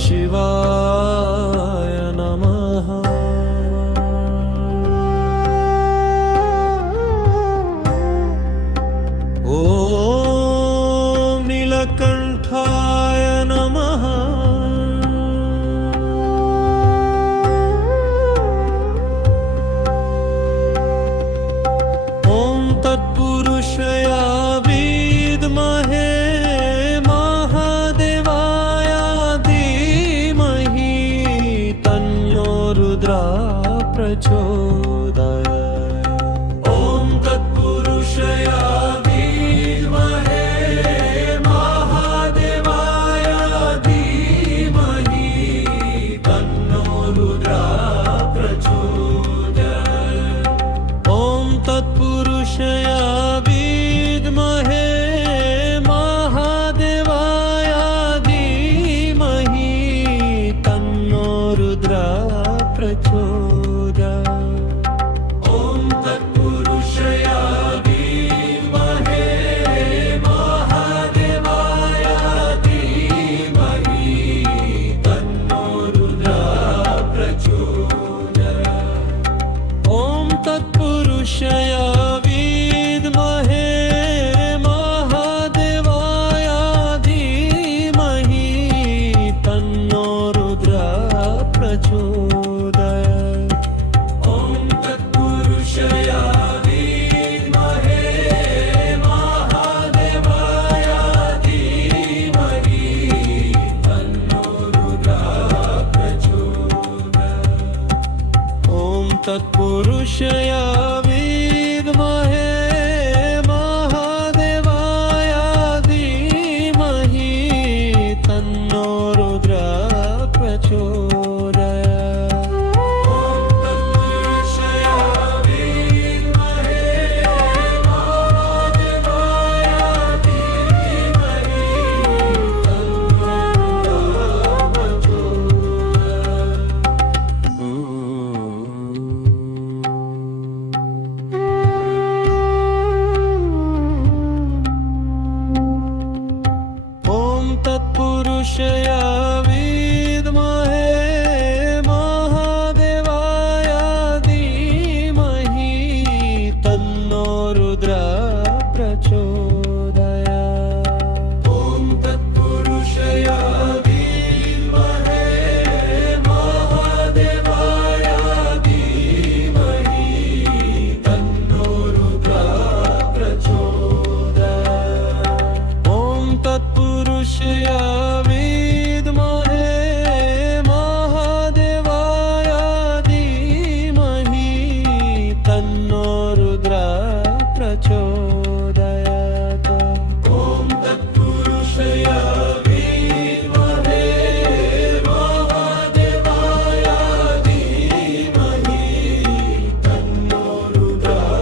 शिवाय नमः। ॐ नीलकण्ठाय नमः। ॐ तत्पुरुषाय विद्महे महादेवाय धीमहि तन्नो रुद्रः प्रचोदयात्। ॐ तत्पुरुषाय विद्महे महादेवाय धीमहि तन्नो रुद्रः प्रचोदयात्। ॐ तत्पुरुषाय विद्महे महादेवाय धीमहि तन्नो रुद्रः प्रचोदयात्। ॐ तत्पुरुषाय विद्महे महादेवाय धीमहि तन्नो रुद्रः प्रचोदयात्। ॐ तत्पुरुषाय विद्महे महादेवाय धीमहि तन्नो रुद्रः प्रचोदयात्। ॐ तत्पुरुषाय विद्महे महादेवाय धीमहि तन्नो रुद्रः प्रचोदयात्। ॐ तत्पुरुषाय विद्महे महादेवाय धीमहि तन्नो रुद्रः प्रचोदयात्। ॐ तत्पुरुषाय विद्महे महादेवाय धीमहि तन्नो रुद्रः प्रचोदयात्। ॐ तत्पुरुषाय विद्महे महादेवाय धीमहि तन्नो रुद्रः प्रचोदयात्। ॐ तत्पुरुषाय विद्महे महादेवाय धीमहि तन्नो रुद्रः प्रचोदयात्। ॐ तत्पुरुषाय विद्महे महादेवाय धीमहि तन्नो रुद्रः प्रचोदयात्। ॐ तत्पुरुषाय विद्महे महादेवाय धीमहि तन्नो रुद्रः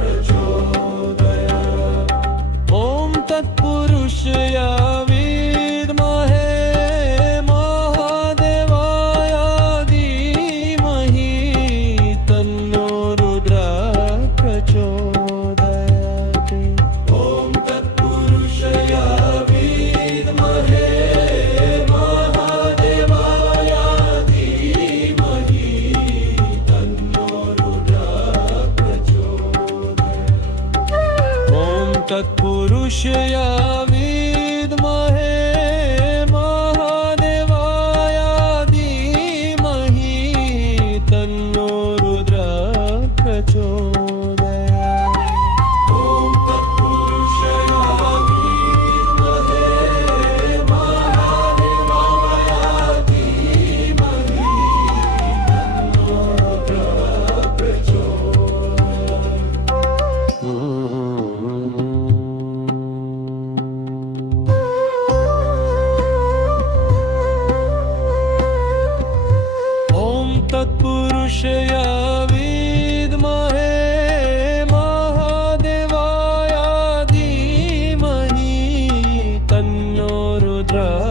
प्रचोदयात्। ॐ तत्पुरुषाय विद्महे महादेवाय धीमहि तन्नो रुद्रः प्रचोदयात्। ॐ तत्पुरुषाय विद्महे महादेवाय धीमहि तन्नो रुद्रः प्रचोदयात्। ॐ तत्पुरुषाय विद्महे महादेवाय धीमहि तन्नो रुद्रः प्रचोदयात्। ॐ तत्पुरुषाय विद्महे महादेवाय धीमहि तन्नो रुद्रः प्रचोदयात्। ॐ तत्पुरुषाय विद्महे महादेवाय धीमहि तन्नो रुद्रः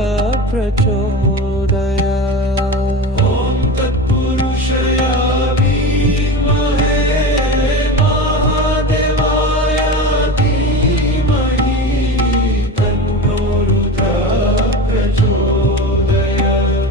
प्रचोदयात्। ॐ तत्पुरुषाय विद्महे महादेवाय धीमहि तन्नो रुद्रः प्रचोदयात्।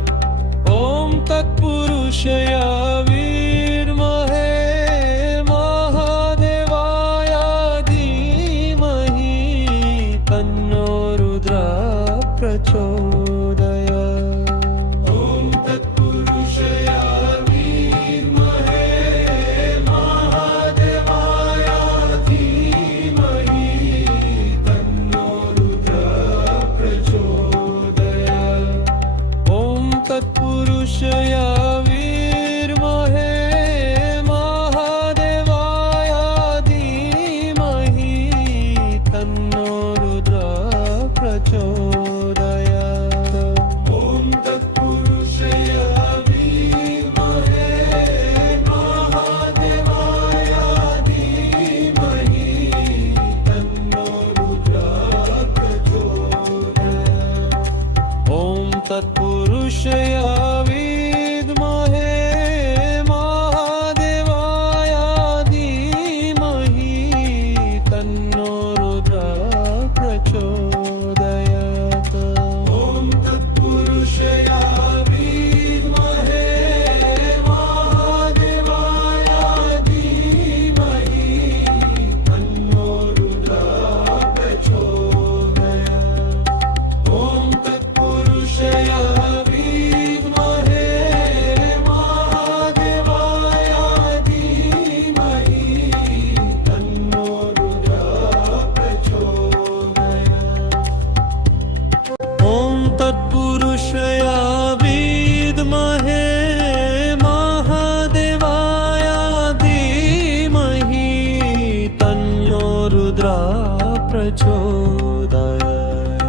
प्रचोदयात्।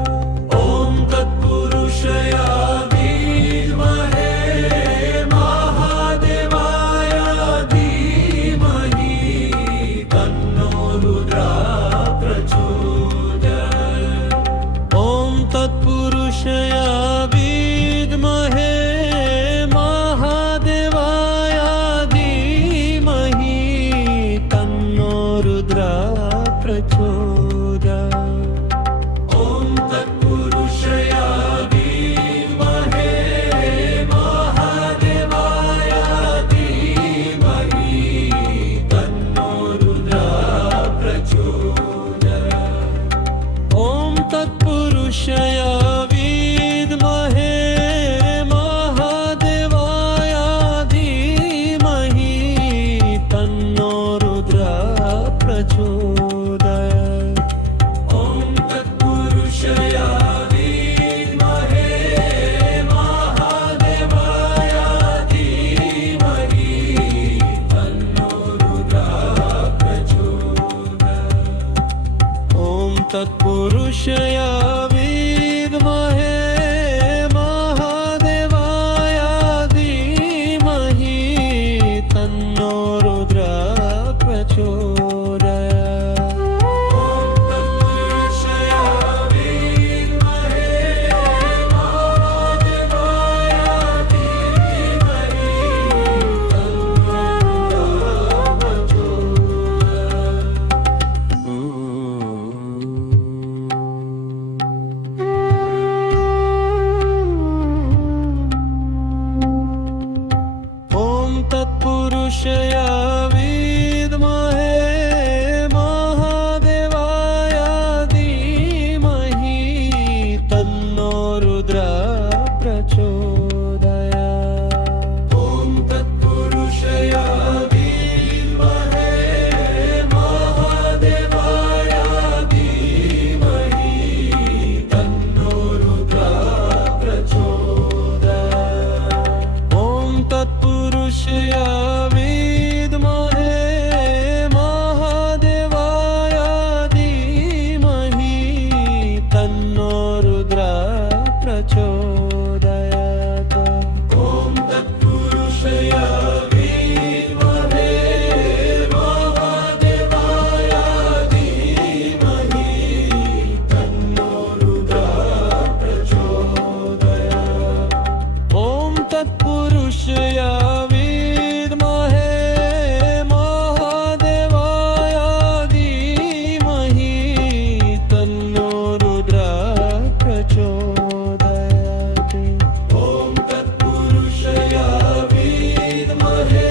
ॐ तत्पुरुषया विद्महे महादेवाय धीमहि तन्नो रुद्रः प्रचोदयात्। ॐ तत्पुरुषया विद्महे महादेवाय धीमहि तन्नो रुद्रः प्रचोदयात्। ॐ तत्पुरुषया विद्महे महादेवाय धीमहि तन्नो रुद्रः प्रचोदयात्। ॐ तत्पुरुषया विद्महे महादेवाय धीमहि तन्नो रुद्रः प्रचोदयात्। ॐ तत्पुरुषया विद्महे महादेवाय धीमहि तन्नो रुद्रः प्रचोदयात्। ॐ तत्पुरुषया विद्महे महादेवाय धीमहि तन्नो रुद्रः प्रचोदयात्। ॐ तत्पुरुषया विद्महे महादेवाय धीमहि तन्नो रुद्रः प्रचोदयात्। ॐ तत्पुरुषया विद्महे महादेवाय धीमहि तन्नो रुद्रः प्रचोदयात्। ॐ तत्पुरुषया विद्महे महादेवाय धीमहि तन्नो रुद्रः प्रचोदयात्। ॐ तत्पुरुषया विद्महे महादेवाय धीमहि तन्नो रुद्रः प्रचोदयात्। ॐ तत्पुरुषया विद्महे महादेवाय धीमहि तन्नो रुद्रः प्रचोदयात्। ॐ तत्पुरुषया विद्महे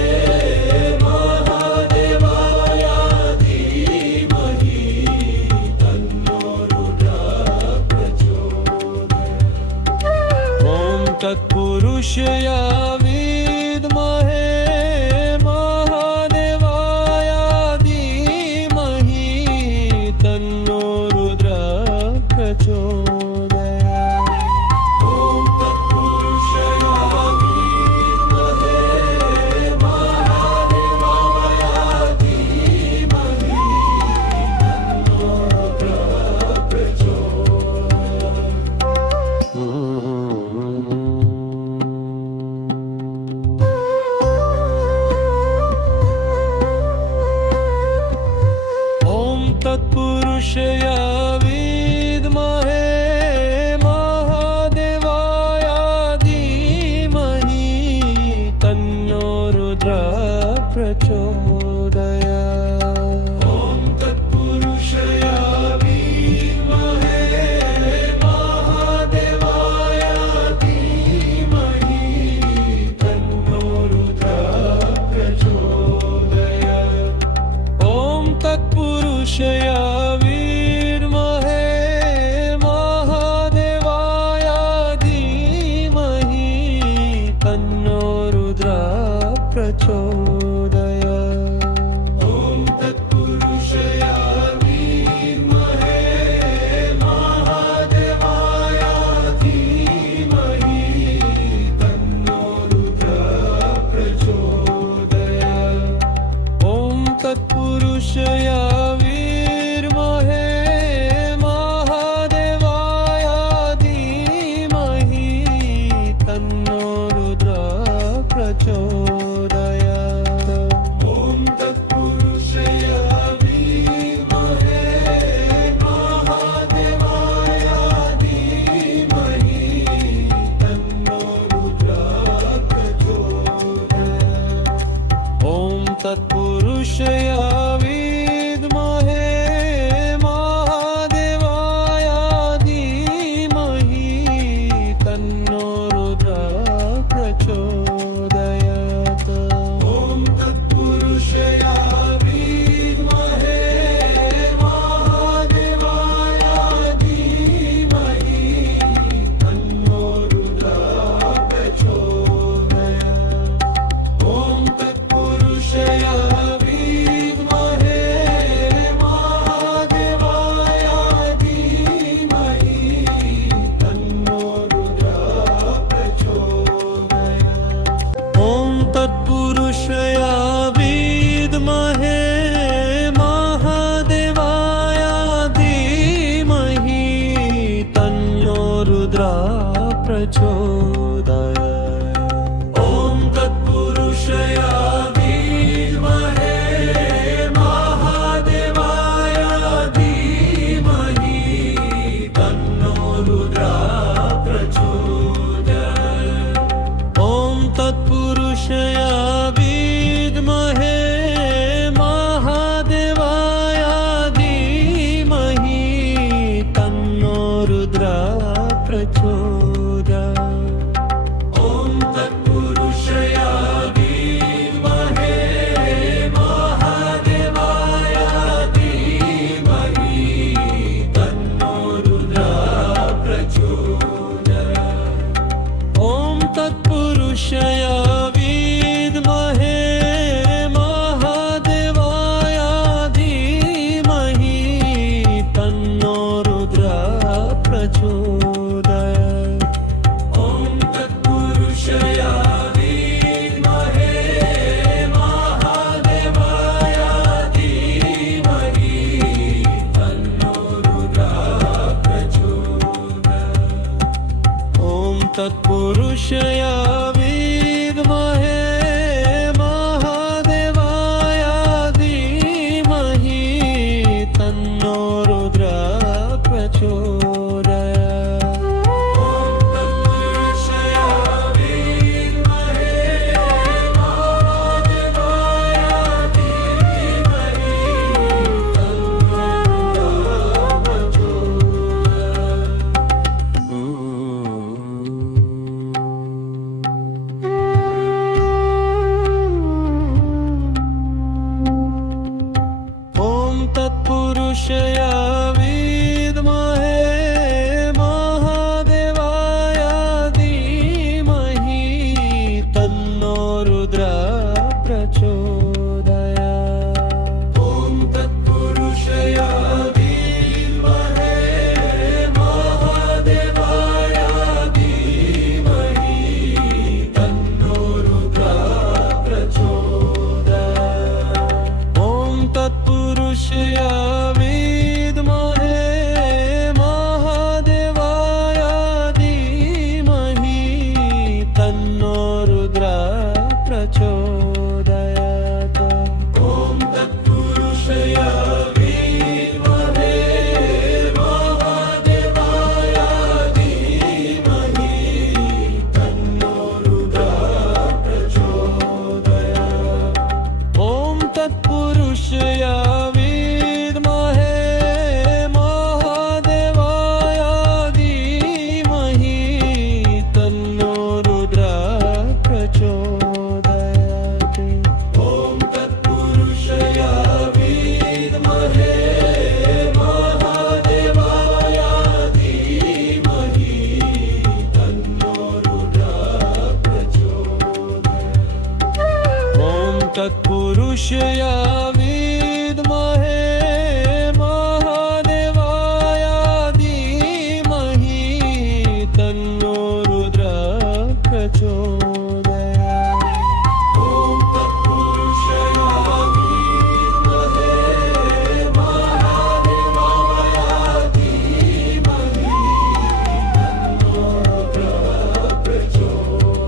महादेवाय धीमहि तन्नो रुद्रः प्रचोदयात्। ॐ तत्पुरुषया विद्महे महादेवाय धीमहि तन्नो रुद्रः प्रचोदयात्। ॐ तत्पुरुषया विद्महे महादेवाय धीमहि तन्नो रुद्रः प्रचोदयात्। ॐ तत्पुरुषया विद्महे महादेवाय धीमहि तन्नो रुद्रः प्रचोदयात्। ॐ तत्पुरुषया विद्महे महादेवाय धीमहि तन्नो रुद्रः प्रचोदयात्। ॐ तत्पुरुषया विद्महे महादेवाय धीमहि तन्नो रुद्रः प्रचोदयात्। ॐ तत्पुरुषया विद्महे महादेवाय धीमहि तन्नो रुद्रः प्रचोदयात्। ॐ तत्पुरुषया विद्महे महादेवाय धीमहि तन्नो रुद्रः प्रचोदयात्। ॐ तत्पुरुषया विद्महे तत्पुरुषया विद्महे महादेवाय धीमहि तन्नो रुद्रः प्रचोदयात्। ॐ तत्पुरुषया विद्महे महादेवाय धीमहि तन्नो रुद्रः प्रचोदयात्। ॐ तत्पुरुषया विद्महे महादेवाय धीमहि तन्नो रुद्रः प्रचोदयात्। ॐ तत्पुरुषया विद्महे महादेवाय धीमहि तन्नो रुद्रः प्रचोदयात्। ॐ तत्पुरुषया विद्महे महादेवाय धीमहि तन्नो रुद्रः प्रचोदयात्। ॐ तत्पुरुषया विद्महे महादेवाय धीमहि तन्नो रुद्रः प्रचोदयात्। ॐ तत्पुरुषया विद्महे महादेवाय धीमहि तन्नो रुद्रः प्रचोदयात्। ॐ तत्पुरुषया विद्महे महादेवाय धीमहि तन्नो रुद्रः प्रचोदयात्। ॐ तत्पुरुषया विद्महे महादेवाय धीमहि तन्नो रुद्रः प्रचोदयात्। ॐ तत्पुरुषया विद्महे महादेवाय धीमहि तन्नो रुद्रः प्रचोदयात्। ॐ तत्पुरुषया विद्महे महादेवाय धीमहि तन्नो तत्पुरुषया विद्महे महादेवाय धीमहि तन्नो रुद्रः प्रचोदयात्। ॐ तत्पुरुषया विद्महे महादेवाय धीमहि तन्नो रुद्रः प्रचोदयात्।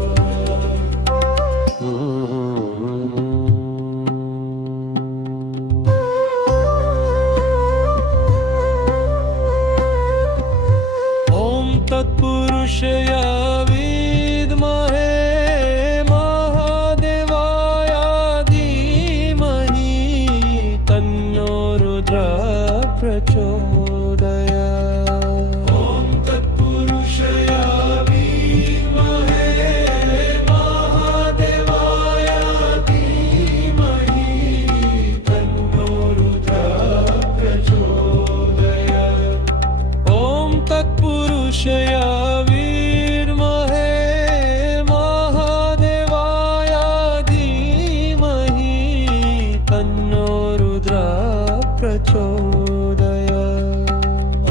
प्रचोदयात्।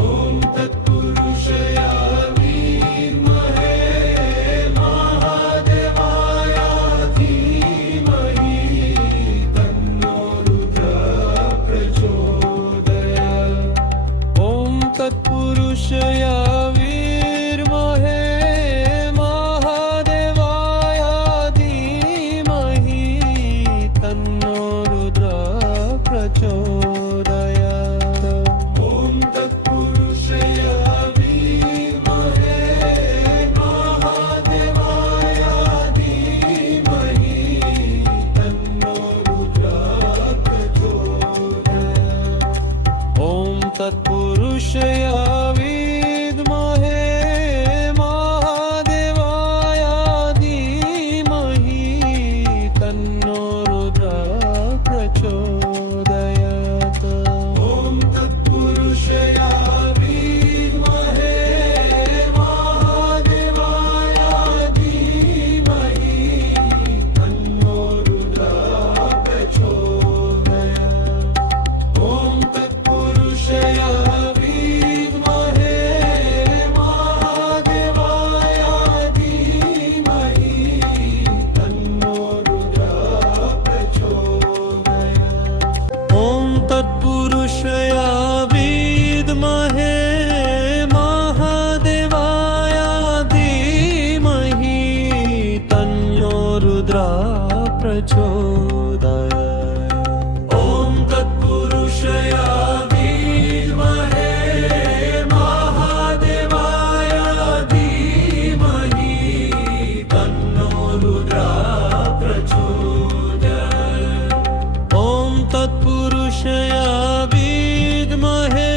ॐ तत्पुरुषया विद्महे महादेवाय धीमहि तन्नो रुद्रः प्रचोदयात्। ॐ तत्पुरुषया विद्महे महादेवाय धीमहि तन्नो रुद्रः प्रचोदयात्। ॐ तत्पुरुषया विद्महे महादेवाय धीमहि तन्नो रुद्रः प्रचोदयात्। ॐ तत्पुरुषया विद्महे महादेवाय धीमहि तन्नो रुद्रः प्रचोदयात्। ॐ तत्पुरुषया विद्महे महादेवाय धीमहि तन्नो रुद्रः प्रचोदयात्। ॐ तत्पुरुषया विद्महे महादेवाय धीमहि तन्नो रुद्रः प्रचोदयात्। ॐ तत्पुरुषया विद्महे महादेवाय धीमहि तन्नो रुद्रः प्रचोदयात्। ॐ तत्पुरुषया विद्महे महादेवाय धीमहि तन्नो रुद्रः प्रचोदयात्। ॐ तत्पुरुषया विद्महे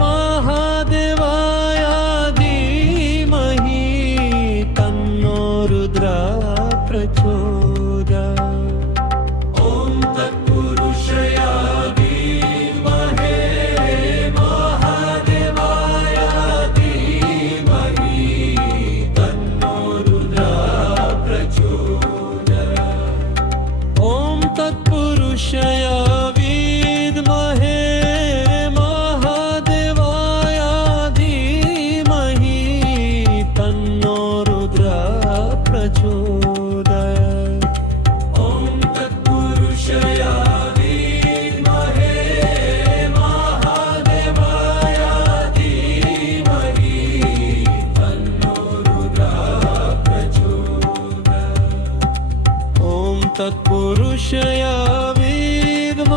महादेवाय धीमहि तन्नो रुद्रः प्रचोदयात्। ॐ तत्पुरुषया विद्महे महादेवाय धीमहि तन्नो रुद्रः प्रचोदयात्। ॐ तत्पुरुषया विद्महे महादेवाय धीमहि तन्नो रुद्रः प्रचोदयात्। ॐ तत्पुरुषया विद्महे महादेवाय धीमहि तन्नो रुद्रः प्रचोदयात्। ॐ तत्पुरुषया विद्महे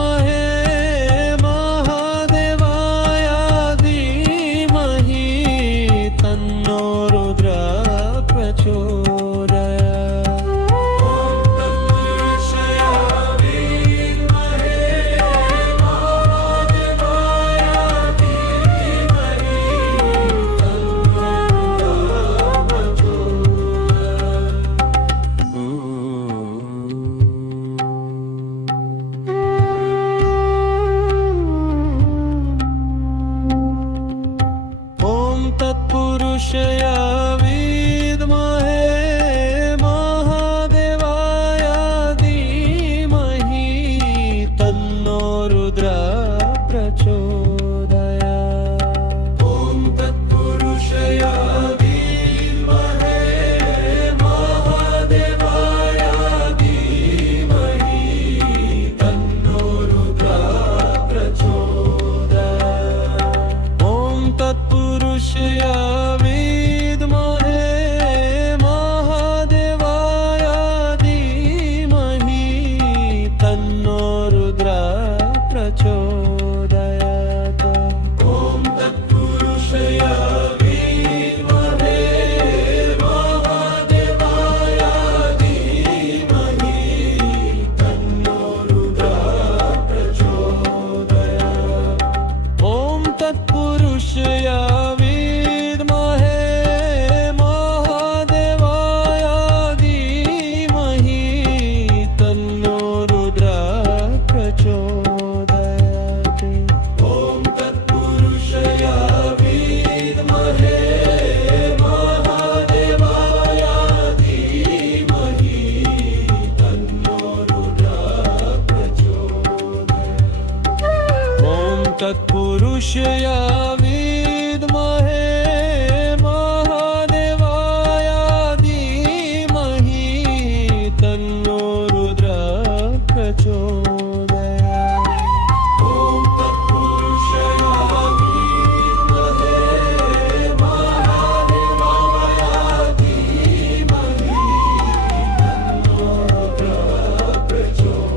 तत्पुरुषया विद्महे महादेवाय धीमहि तन्नो रुद्रः प्रचोदयात्। ॐ तत्पुरुषया विद्महे महादेवाय धीमहि तन्नो रुद्रः प्रचोदयात्।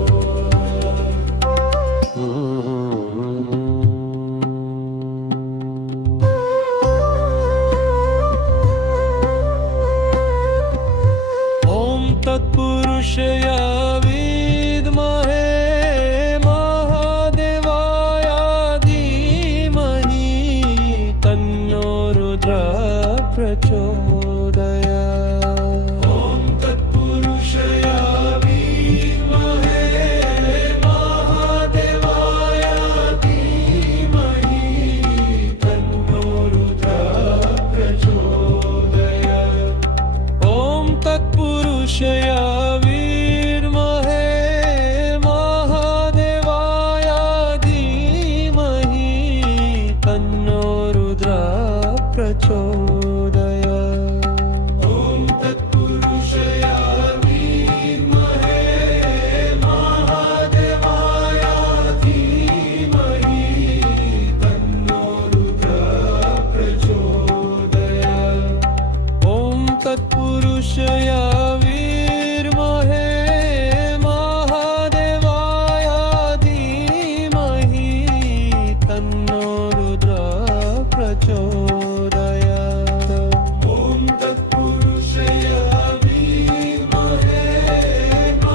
तत्पुरुषया विद्महे महादेवाय धीमहि तन्नो रुद्रः प्रचोदयात्। ॐ तत्पुरुषया विद्महे महादेवाय धीमहि तन्नो रुद्रः प्रचोदयात्। ॐ तत्पुरुषया विद्महे महादेवाय धीमहि तन्नो रुद्रः प्रचोदयात्। ॐ तत्पुरुषया विद्महे महादेवाय धीमहि तन्नो रुद्रः प्रचोदयात्। ॐ तत्पुरुषया विद्महे महादेवाय धीमहि तन्नो रुद्रः प्रचोदयात्। ॐ तत्पुरुषया विद्महे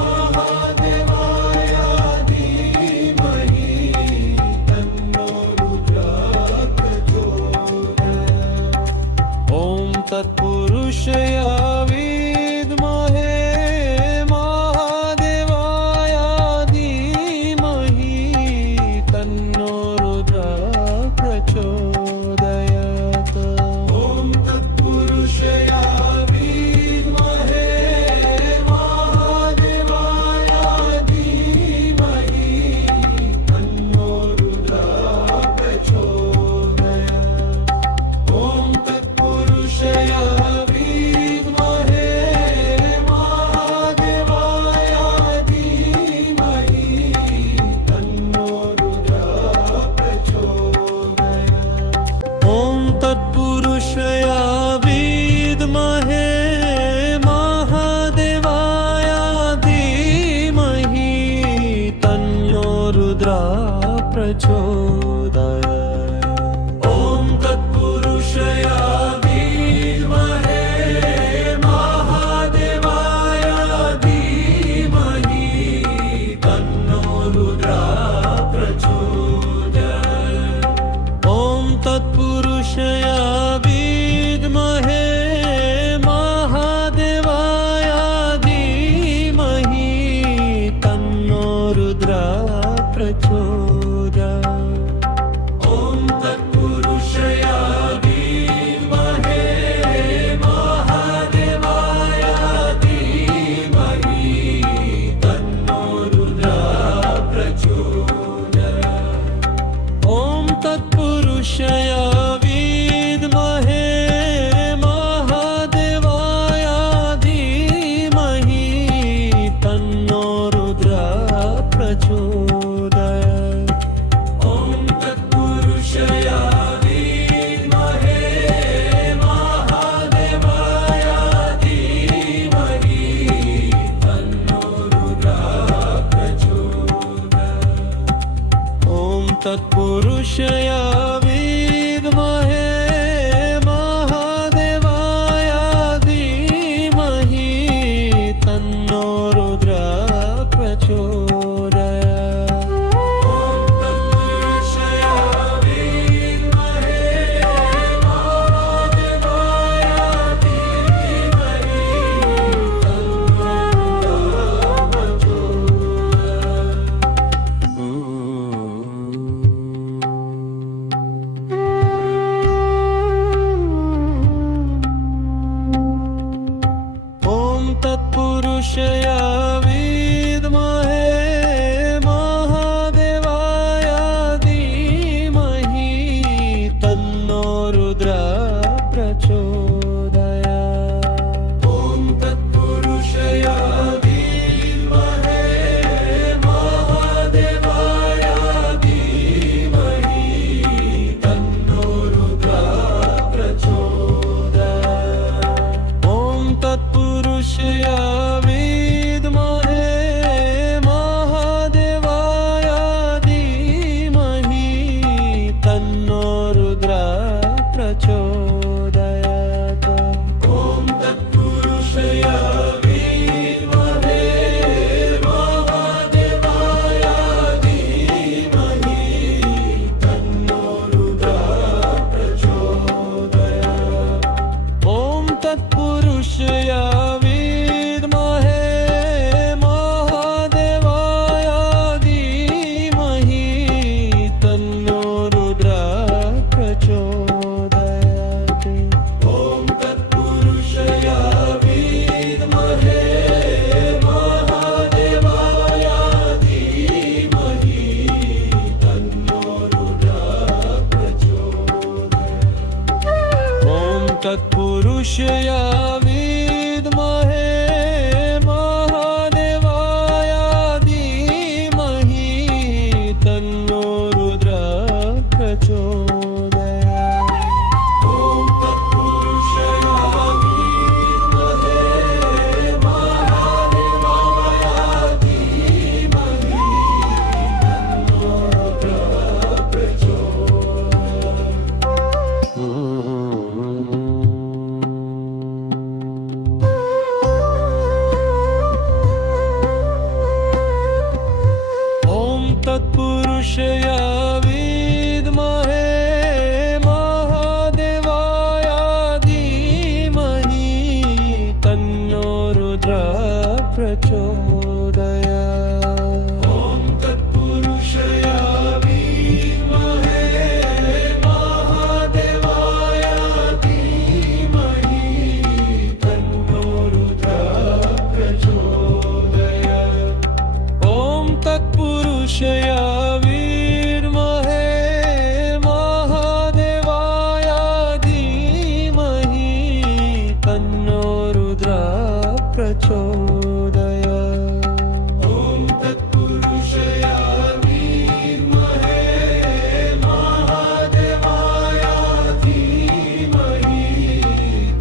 महादेवाय धीमहि तन्नो रुद्रः प्रचोदयात्। ॐ तत्पुरुषया विद्महे महादेवाय धीमहि तन्नो रुद्रः प्रचोदयात्। ॐ तत्पुरुषया विद्महे महादेवाय धीमहि तन्नो रुद्रः प्रचोदयात्। ॐ तत्पुरुषया विद्महे महादेवाय धीमहि तन्नो रुद्रः प्रचोदयात्। ॐ तत्पुरुषया विद्महे महादेवाय धीमहि तन्नो रुद्रः प्रचोदयात्। ॐ तत्पुरुषया विद्महे महादेवाय धीमहि तन्नो रुद्रः प्रचोदयात्। ॐ तत्पुरुषया विद्महे महादेवाय धीमहि तन्नो रुद्रः प्रचोदयात्। ॐ तत्पुरुषया विद्महे महादेवाय धीमहि तन्नो रुद्रः प्रचोदयात्। ॐ तत्पुरुषया विद्महे महादेवाय धीमहि तन्नो रुद्रः प्रचोदयात्। ॐ तत्पुरुषया विद्महे महादेवाय धीमहि तन्नो रुद्रः प्रचोदयात्। ॐ तत्पुरुषया विद्महे महादेवाय धीमहि तन्नो रुद्रः प्रचोदयात्। ॐ तत्पुरुषया विद्महे महादेवाय धीमहि तन्नो रुद्रः प्रचोदयात्। तत्पुरुषया विद्महे महादेवाय धीमहि तन्नो रुद्रः प्रचोदयात्। ॐ तत्पुरुषया विद्महे महादेवाय धीमहि तन्नो रुद्रः प्रचोदयात्। ॐ तत्पुरुषया विद्महे महादेवाय धीमहि तन्नो रुद्रः प्रचोदयात्। ॐ तत्पुरुषया विद्महे महादेवाय धीमहि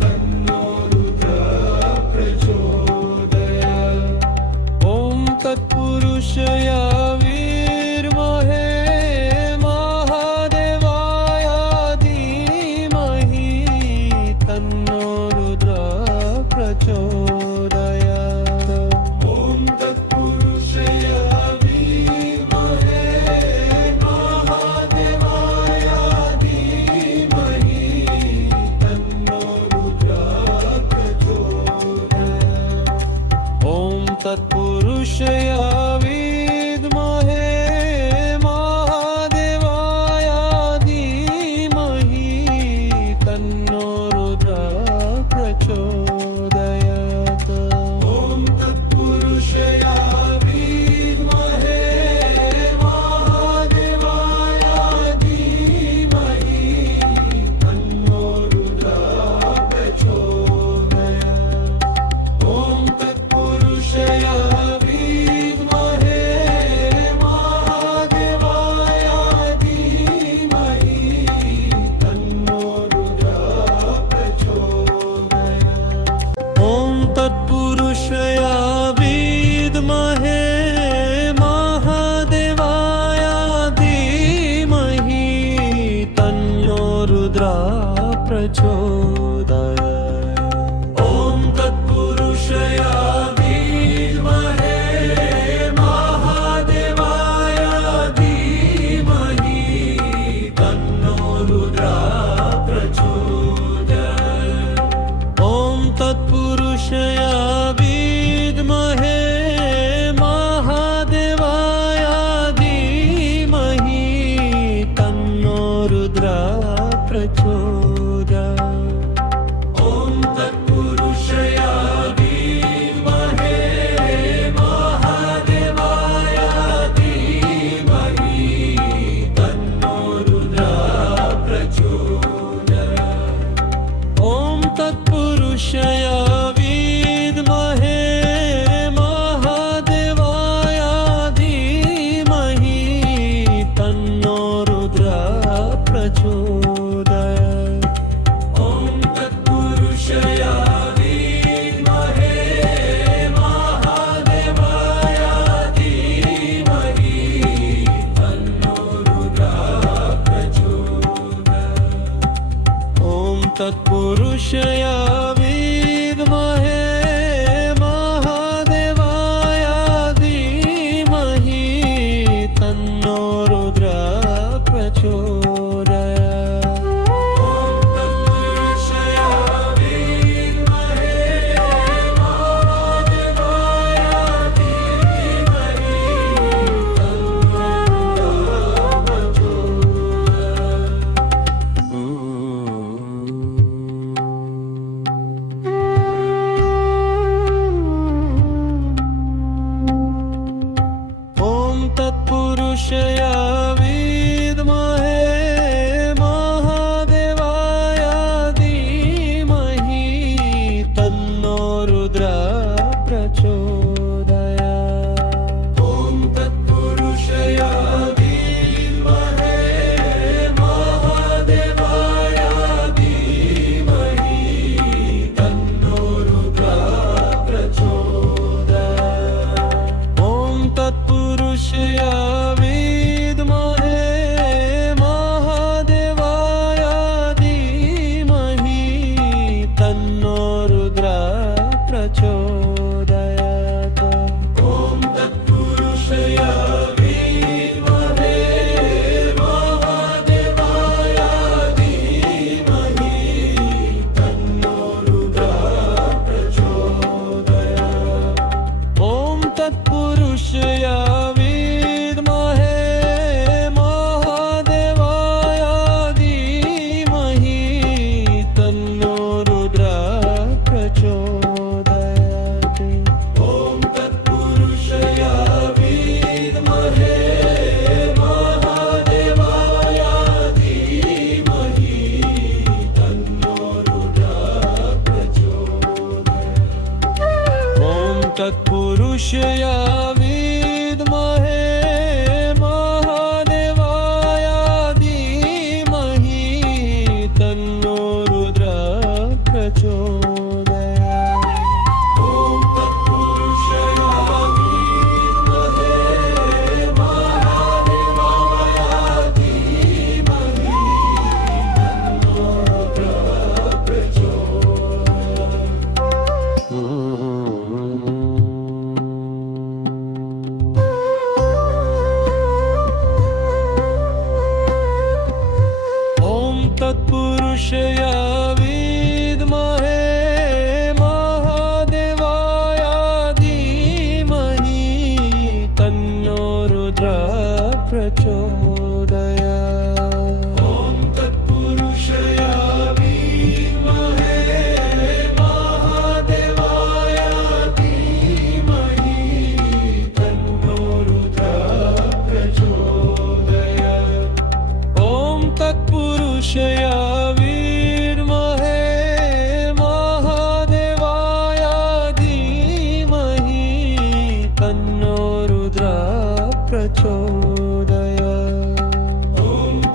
तन्नो रुद्रः प्रचोदयात्। ॐ तत्पुरुषया विद्महे महादेवाय धीमहि तन्नो रुद्रः प्रचोदयात्। ॐ तत्पुरुषया विद्महे महादेवाय धीमहि तन्नो रुद्रः प्रचोदयात्। ॐ तत्पुरुषया विद्महे महादेवाय धीमहि तन्नो रुद्रः प्रचोदयात्। ॐ तत्पुरुषया विद्महे महादेवाय धीमहि तन्नो रुद्रः प्रचोदयात्। ॐ तत्पुरुषया विद्महे महादेवाय धीमहि तन्नो रुद्रः प्रचोदयात्। ॐ तत्पुरुषया विद्महे महादेवाय धीमहि तन्नो रुद्रः प्रचोदयात्। ॐ तत्पुरुषया विद्महे महादेवाय धीमहि तन्नो रुद्रः प्रचोदयात्। ॐ तत्पुरुषया विद्महे महादेवाय धीमहि तन्नो रुद्रः प्रचोदयात्। ॐ तत्पुरुषया विद्महे महादेवाय धीमहि तन्नो रुद्रः प्रचोदयात्। ॐ तत्पुरुषया विद्महे महादेवाय धीमहि तन्नो रुद्रः प्रचोदयात्। ॐ तत्पुरुषया विद्महे महादेवाय धीमहि तन्नो रुद्रः प्रचोदयात्। ॐ तत्पुरुषया विद्महे महादेवाय धीमहि तन्नो रुद्रः प्रचोदयात्। ॐ तत्पुरुषया विद्महे महादेवाय धीमहि तन्नो रुद्रः प्रचोदयात्। ॐ तत्पुरुषया विद्महे महादेवाय धीमहि तन्नो रुद्रः प्रचोदयात्। ॐ तत्पुरुषया विद्महे महादेवाय धीमहि तन्नो रुद्रः प्रचोदयात्। ॐ तत्पुरुषया विद्महे तत्पुरुषया विद्महे महादेवाय धीमहि तन्नो रुद्रः प्रचोदयात्। ॐ तत्पुरुषया विद्महे महादेवाय धीमहि तन्नो रुद्रः प्रचोदयात्। ॐ तत्पुरुषया विद्महे महादेवाय धीमहि तन्नो रुद्रः प्रचोदयात्। ॐ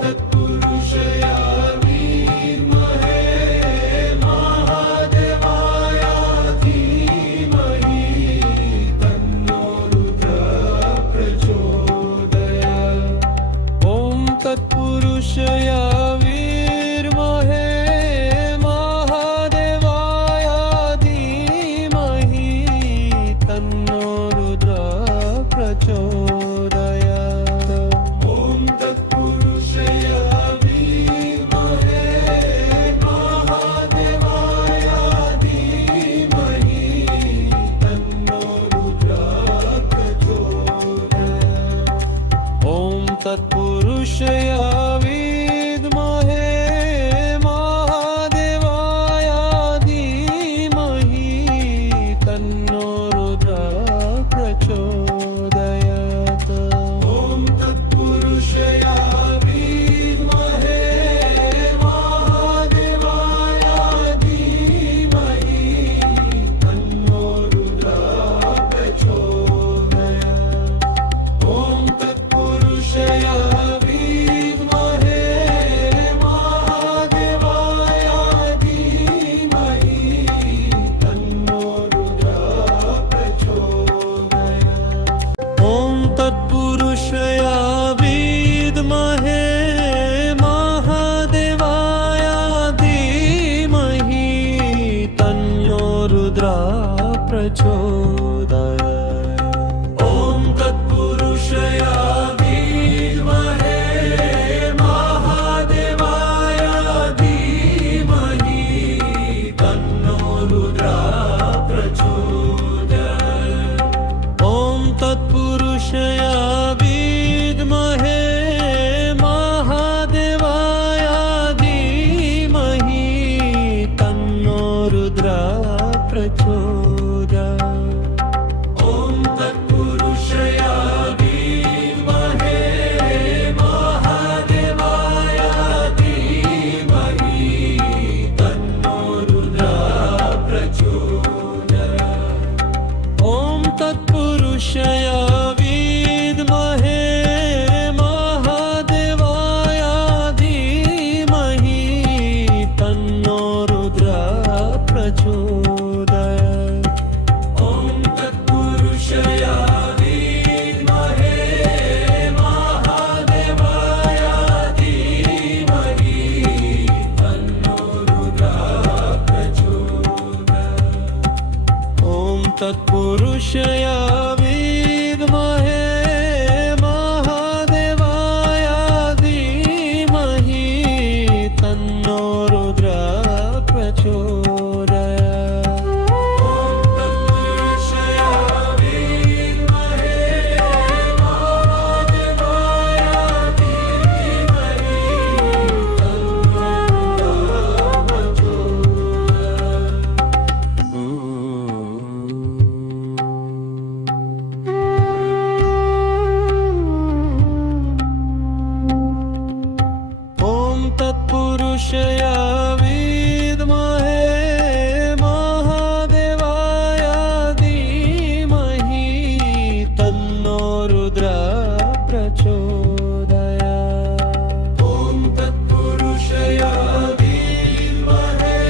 तत्पुरुषया विद्महे महादेवाय धीमहि तन्नो रुद्रः प्रचोदयात्। ॐ तत्पुरुषया विद्महे महादेवाय धीमहि तन्नो रुद्रः प्रचोदयात्। ॐ तत्पुरुषया विद्महे महादेवाय धीमहि तन्नो रुद्रः प्रचोदयात्। ॐ तत्पुरुषया विद्महे महादेवाय धीमहि तन्नो रुद्रः प्रचोदयात्। ॐ तत्पुरुषया विद्महे महादेवाय धीमहि तन्नो रुद्रः प्रचोदयात्। ॐ तत्पुरुषया विद्महे महादेवाय धीमहि तन्नो रुद्रः प्रचोदयात्। ॐ तत्पुरुषया विद्महे महादेवाय धीमहि तन्नो रुद्रः प्रचोदयात्। ॐ तत्पुरुषया विद्महे महादेवाय धीमहि तन्नो रुद्रः प्रचोदयात्। ॐ तत्पुरुषया विद्महे महादेवाय धीमहि तन्नो रुद्रः प्रचोदयात्। ॐ तत्पुरुषया विद्महे महादेवाय धीमहि तन्नो रुद्रः प्रचोदयात्। ॐ तत्पुरुषया विद्महे महादेवाय धीमहि तन्नो रुद्रः प्रचोदयात्। ॐ तत्पुरुषया विद्महे महादेवाय धीमहि तन्नो रुद्रः प्रचोदयात्। ॐ तत्पुरुषया विद्महे महादेवाय धीमहि तन्नो रुद्रः प्रचोदयात्। ॐ तत्पुरुषया विद्महे महादेवाय धीमहि तन्नो रुद्रः प्रचोदयात्। ॐ तत्पुरुषया विद्महे महादेवाय धीमहि तन्नो रुद्रः प्रचोदयात्। ॐ तत्पुरुषया विद्महे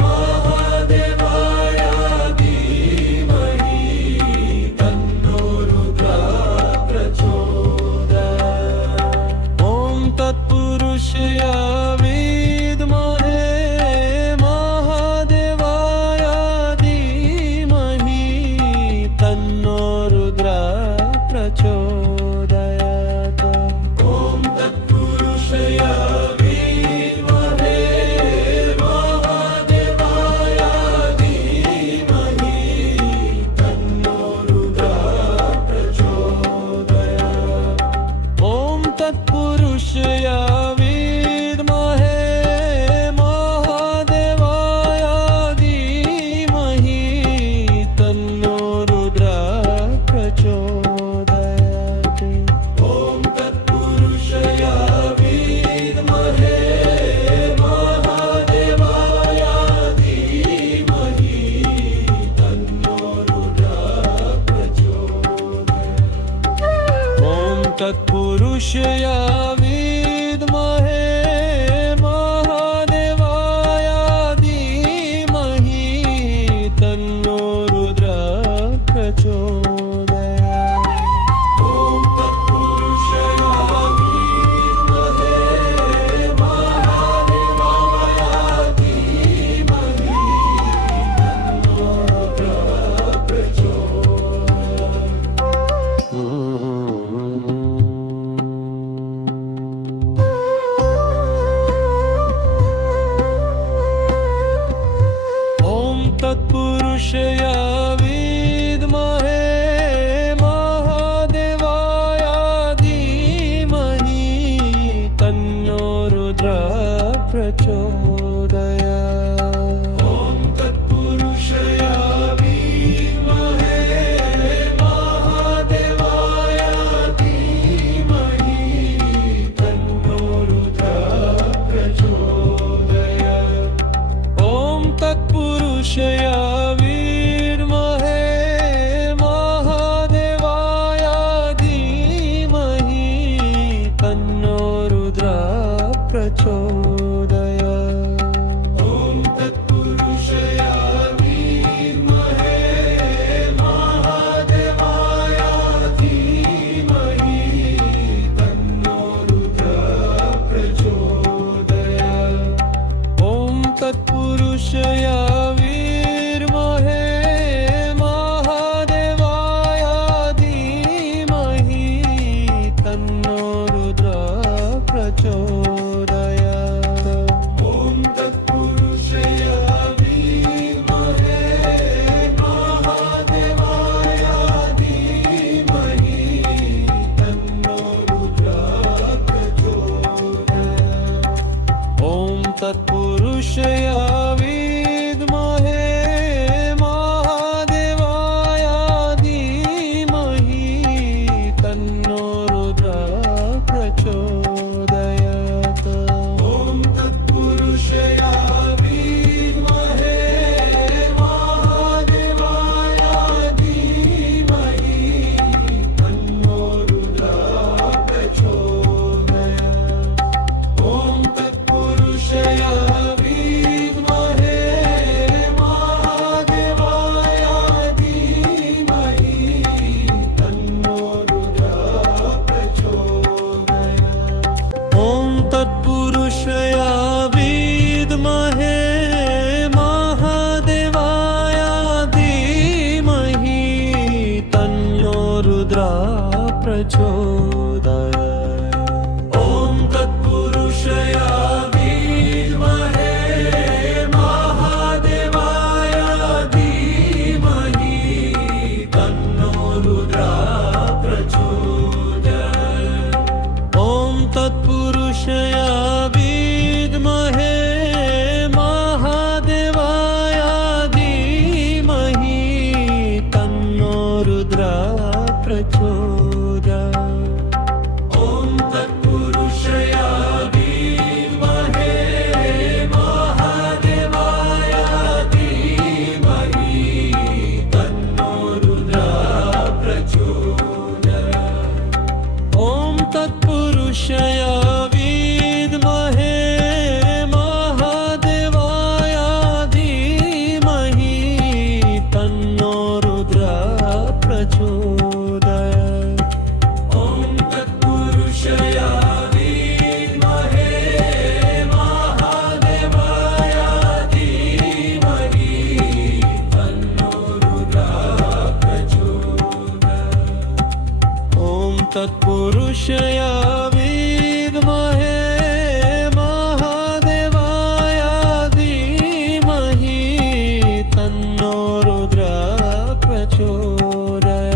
महादेवाय धीमहि तन्नो रुद्रः प्रचोदयात्। ॐ तत्पुरुषया विद्महे महादेवाय धीमहि तन्नो रुद्रः प्रचोदयात्। ॐ तत्पुरुषया विद्महे तत्पुरुषया विद्महे महादेवाय धीमहि तन्नो रुद्रः प्रचोदयात्। ॐ तत्पुरुषया विद्महे महादेवाय धीमहि तन्नो रुद्रः प्रचोदयात्। तत्पुरुषया विद्महे महादेवाय धीमहि तन्नो रुद्रः प्रचोदयात्। ॐ तत्पुरुषया विद्महे महादेवाय धीमहि तन्नो रुद्रः प्रचोदयात्। ॐ तत्पुरुषया विद्महे महादेवाय धीमहि तन्नो रुद्रः प्रचोदयात्। ॐ तत्पुरुषया विद्महे महादेवाय धीमहि तन्नो रुद्रः प्रचोदयात्। ॐ तत्पुरुषया तत्पुरुषया विद्महे महादेवाय धीमहि तन्नो रुद्रः प्रचोदयात्। ॐ तत्पुरुषया विद्महे महादेवाय धीमहि तन्नो रुद्रः प्रचोदयात्। ॐ तत्पुरुषया विद्महे महादेवाय धीमहि तन्नो रुद्रः प्रचोदयात्। ॐ तत्पुरुषया विद्महे महादेवाय धीमहि तन्नो रुद्रः प्रचोदयात्। ॐ तत्पुरुषया विद्महे महादेवाय धीमहि तन्नो रुद्रः प्रचोदयात्। ॐ तत्पुरुषया विद्महे महादेवाय धीमहि तन्नो रुद्रः प्रचोदयात्। ॐ तत्पुरुषया विद्महे महादेवाय धीमहि तन्नो रुद्रः प्रचोदयात्। ॐ तत्पुरुषया विद्महे महादेवाय धीमहि तन्नो रुद्रः प्रचोदयात्। ॐ तत्पुरुषया विद्महे महादेवाय धीमहि तन्नो रुद्रः प्रचोदयात्। ॐ तत्पुरुषया विद्महे महादेवाय धीमहि तन्नो रुद्रः प्रचोदयात्। ॐ तत्पुरुषया विद्महे महादेवाय धीमहि तन्नो रुद्रः प्रचोदयात्।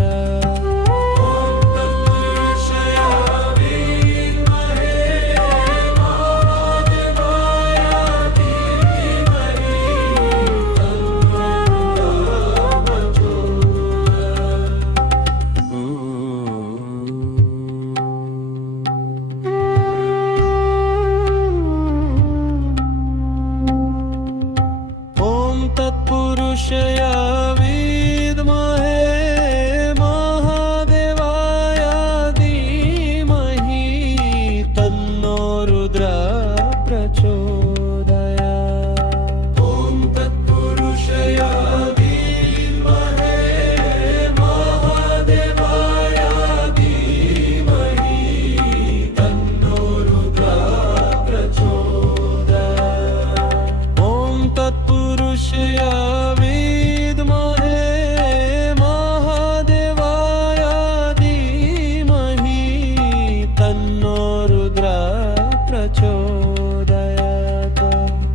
प्रचोदयात्।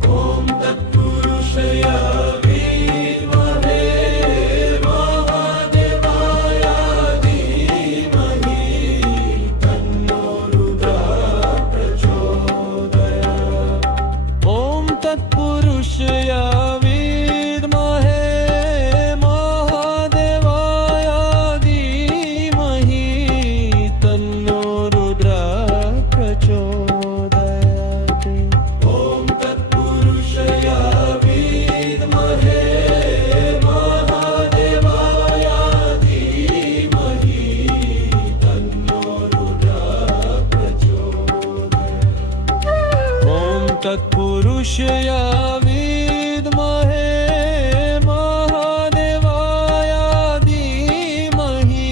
ॐ तत्पुरुषाय विद्महे महादेवाय धीमहि तन्नो रुद्रः प्रचोदयात्। ॐ तत्पुरुषाय विद्महे महादेवाय धीमहि तन्नो रुद्रः प्रचोदयात्। ॐ तत्पुरुषाय विद्महे महादेवाय धीमहि तन्नो रुद्रः प्रचोदयात्। ॐ तत्पुरुषाय विद्महे महादेवाय धीमहि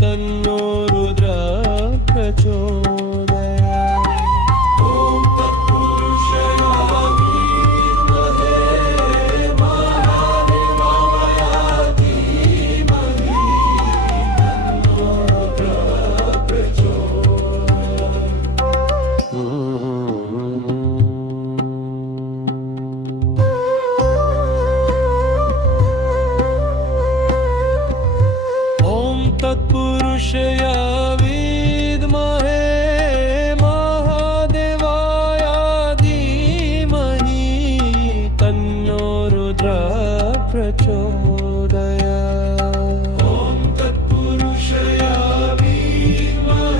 तन्नो रुद्रः प्रचोदयात्। ॐ तत्पुरुषाय विद्महे महादेवाय धीमहि तन्नो रुद्रः ॐ तत्पुरुषाय विद्महे महादेवाय धीमहि तन्नो रुद्रः प्रचोदयात्। ॐ तत्पुरुषाय विद्महे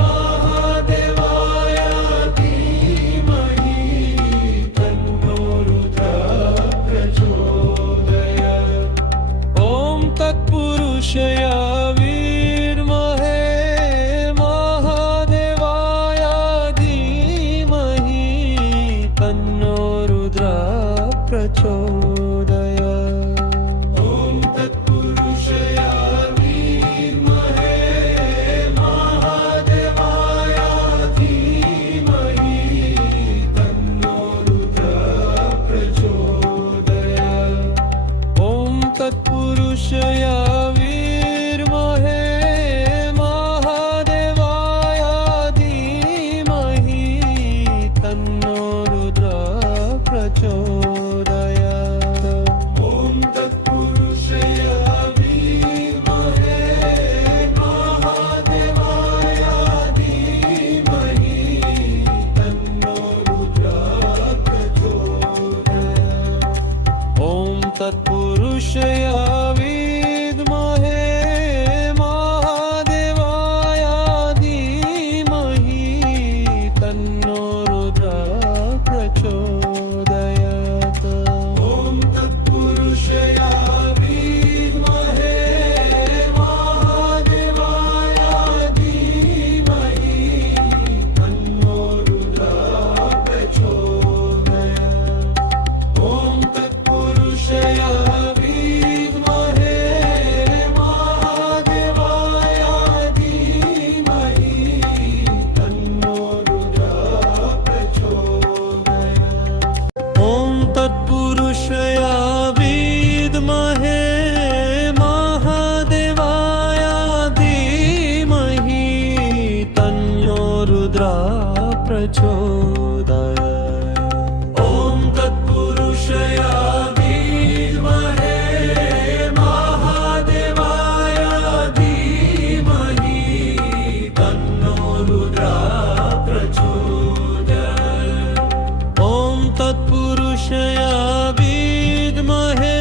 महादेवाय धीमहि तन्नो रुद्रः प्रचोदयात्। ॐ तत्पुरुषाय विद्महे महादेवाय धीमहि तन्नो रुद्रः प्रचोदयात्। ॐ तत्पुरुषाय विद्महे महादेवाय धीमहि तन्नो रुद्रः प्रचोदयात्। ॐ तत्पुरुषाय विद्महे महादेवाय धीमहि तन्नो रुद्रः प्रचोदयात्। ॐ तत्पुरुषाय विद्महे महादेवाय धीमहि तन्नो रुद्रः प्रचोदयात्। ॐ तत्पुरुषाय विद्महे महादेवाय धीमहि तन्नो रुद्रः प्रचोदयात्। ॐ तत्पुरुषाय विद्महे महादेवाय धीमहि तन्नो रुद्रः प्रचोदयात्। ॐ तत्पुरुषाय विद्महे महादेवाय धीमहि तन्नो रुद्रः प्रचोदयात्। ॐ तत्पुरुषाय विद्महे महादेवाय धीमहि तन्नो रुद्रः प्रचोदयात्। ॐ तत्पुरुषाय विद्महे महादेवाय धीमहि तन्नो रुद्रः प्रचोदयात्। ॐ तत्पुरुषाय विद्महे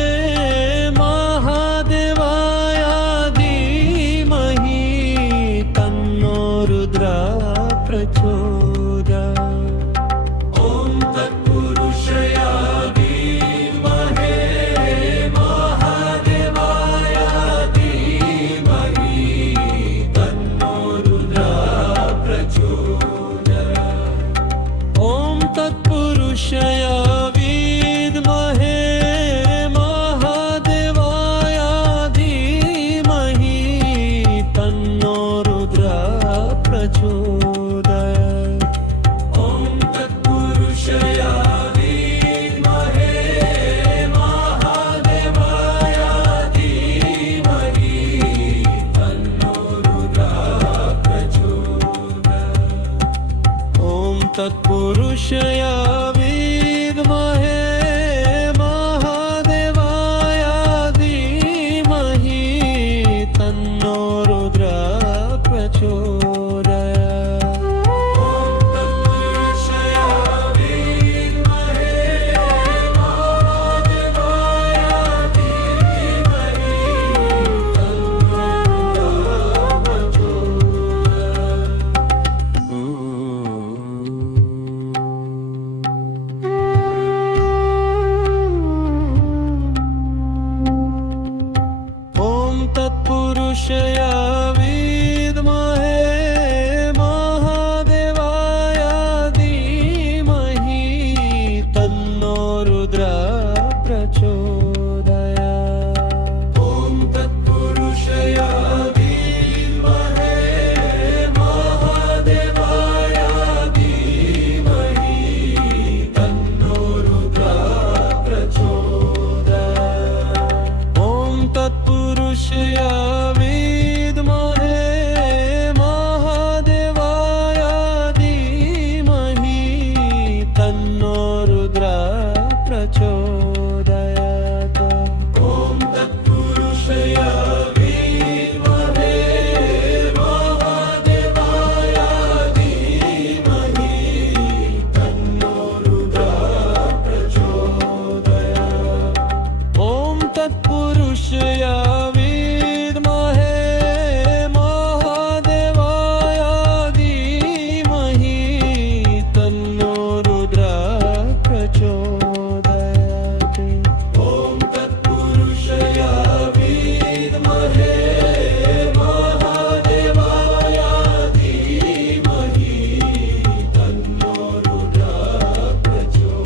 महादेवाय धीमहि तन्नो रुद्रः प्रचोदयात्। ॐ तत्पुरुषाय विद्महे महादेवाय धीमहि तन्नो रुद्रः प्रचोदयात्। ॐ तत्पुरुषाय विद्महे महादेवाय धीमहि तन्नो रुद्रः प्रचोदयात्। ॐ तत्पुरुषाय विद्महे महादेवाय धीमहि तन्नो रुद्रः प्रचोदयात्। तत्पुरुषया विद्महे महादेवाय धीमहि तन्नो रुद्रः प्रचोदयात्। तत्पुरुषया विद्महे महादेवाय धीमहि तन्नो रुद्रः प्रचोदयात्। ॐ तत्पुरुषया विद्महे महादेवाय धीमहि तन्नो रुद्रः प्रचोदयात्। ॐ तत्पुरुषया विद्महे महादेवाय धीमहि तन्नो रुद्रः प्रचोदयात्। ॐ तत्पुरुषया विद्महे महादेवाय धीमहि तन्नो रुद्रः प्रचोदयात्। ॐ तत्पुरुषया विद्महे महादेवाय धीमहि तन्नो रुद्रः प्रचोदयात्। ॐ तत्पुरुषया विद्महे महादेवाय धीमहि तन्नो रुद्रः प्रचोदयात्। ॐ तत्पुरुषया विद्महे महादेवाय धीमहि तन्नो रुद्रः प्रचोदयात्।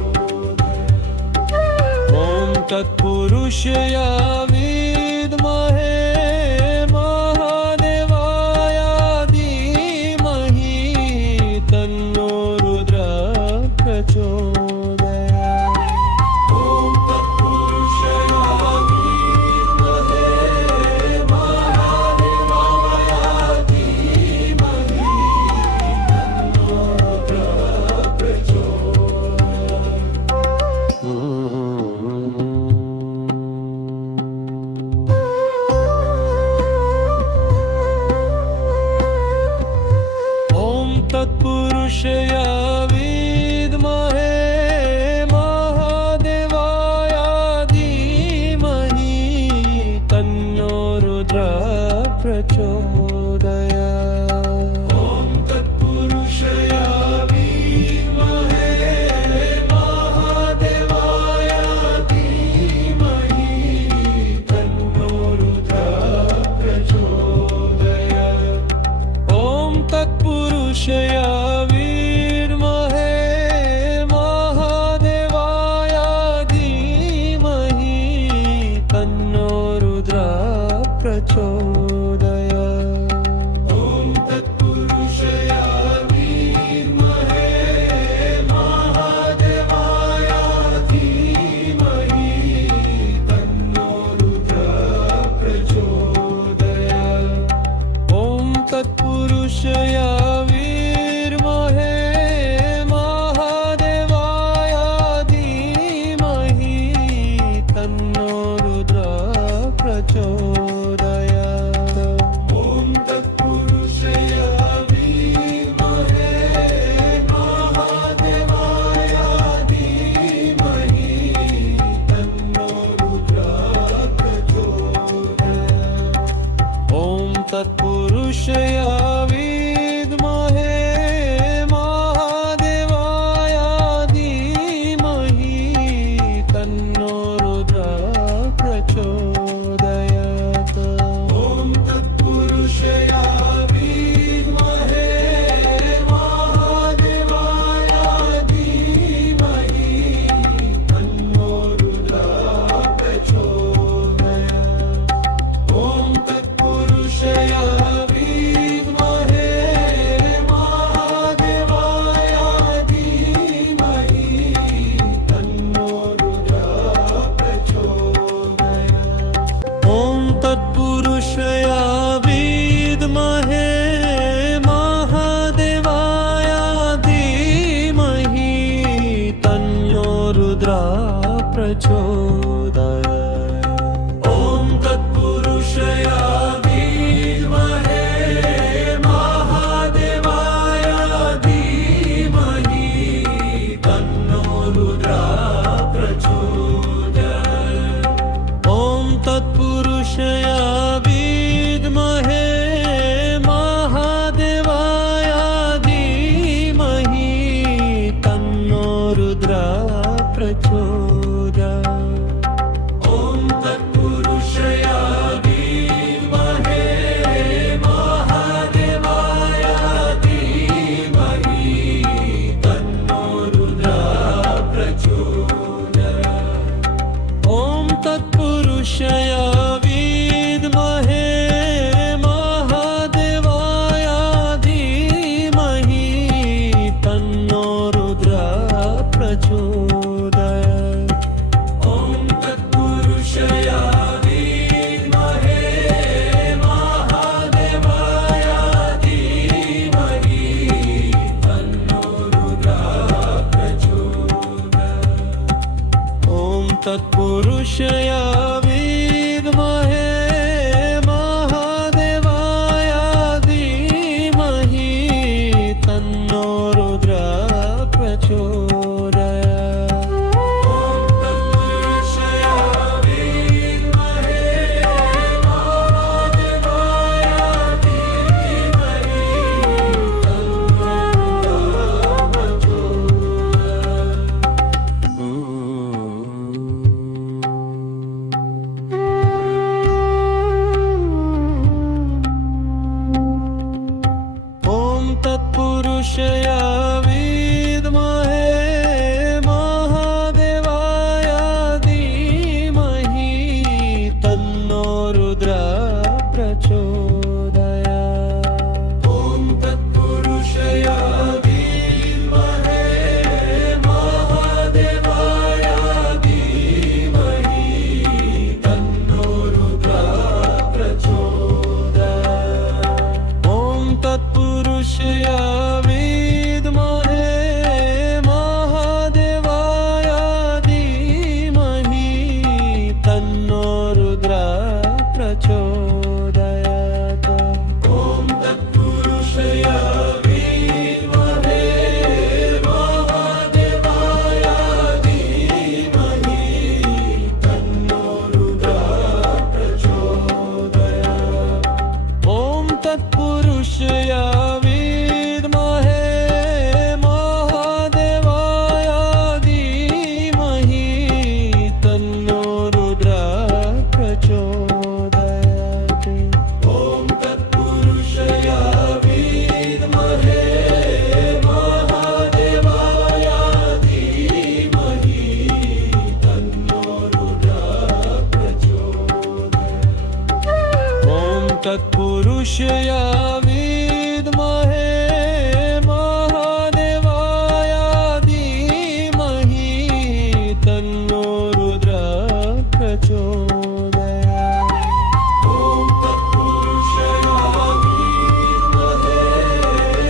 ॐ तत्पुरुषया विद्महे महादेवाय धीमहि तन्नो रुद्रः प्रचोदयात्। ॐ तत्पुरुषया विद्महे महादेवाय धीमहि तन्नो रुद्रः प्रचोदयात्। ॐ तत्पुरुषया विद्महे महादेवाय धीमहि तन्नो रुद्रः प्रचोदयात्। ॐ तत्पुरुषया विद्महे महादेवाय धीमहि तन्नो रुद्रः प्रचोदयात्। ॐ तत्पुरुषया विद्महे महादेवाय धीमहि तन्नो रुद्रः प्रचोदयात्। ॐ तत्पुरुषया विद्महे महादेवाय धीमहि तन्नो रुद्रः प्रचोदयात्। ॐ तत्पुरुषया विद्महे महादेवाय धीमहि तन्नो रुद्रः प्रचोदयात्। ॐ तत्पुरुषया विद्महे प्रचोदयात्। ॐ तत्पुरुषया विद्महे महादेवाय धीमहि तन्नो रुद्रः प्रचोदयात्। ॐ तत्पुरुषया विद्महे महादेवाय धीमहि तन्नो रुद्रः प्रचोदयात्। ॐ तत्पुरुषया विद्महे महादेवाय धीमहि तन्नो रुद्रः प्रचोदयात्। ॐ तत्पुरुषया विद्महे महादेवाय धीमहि तन्नो रुद्रः प्रचोदयात्। ॐ तत्पुरुषया विद्महे महादेवाय धीमहि तन्नो रुद्रः प्रचोदयात्। ॐ तत्पुरुषया विद्महे महादेवाय धीमहि तन्नो रुद्रः प्रचोदयात्। तत्पुरुषया विद्महे महादेवाय धीमहि तन्नो रुद्रः प्रचोदयात्। ॐ तत्पुरुषया विद्महे महादेवाय धीमहि तन्नो रुद्रः प्रचोदयात्। ॐ तत्पुरुषया विद्महे महादेवाय धीमहि तन्नो रुद्रः प्रचोदयात्। ॐ तत्पुरुषया विद्महे महादेवाय धीमहि तन्नो रुद्रः प्रचोदयात्। ॐ तत्पुरुषया विद्महे महादेवाय धीमहि तन्नो रुद्रः प्रचोदयात्। ॐ तत्पुरुषया विद्महे महादेवाय धीमहि तन्नो रुद्रः प्रचोदयात्। ॐ तत्पुरुषया विद्महे महादेवाय धीमहि तन्नो रुद्रः प्रचोदयात्। ॐ तत्पुरुषया विद्महे महादेवाय धीमहि तन्नो रुद्रः प्रचोदयात्। ॐ तत्पुरुषया विद्महे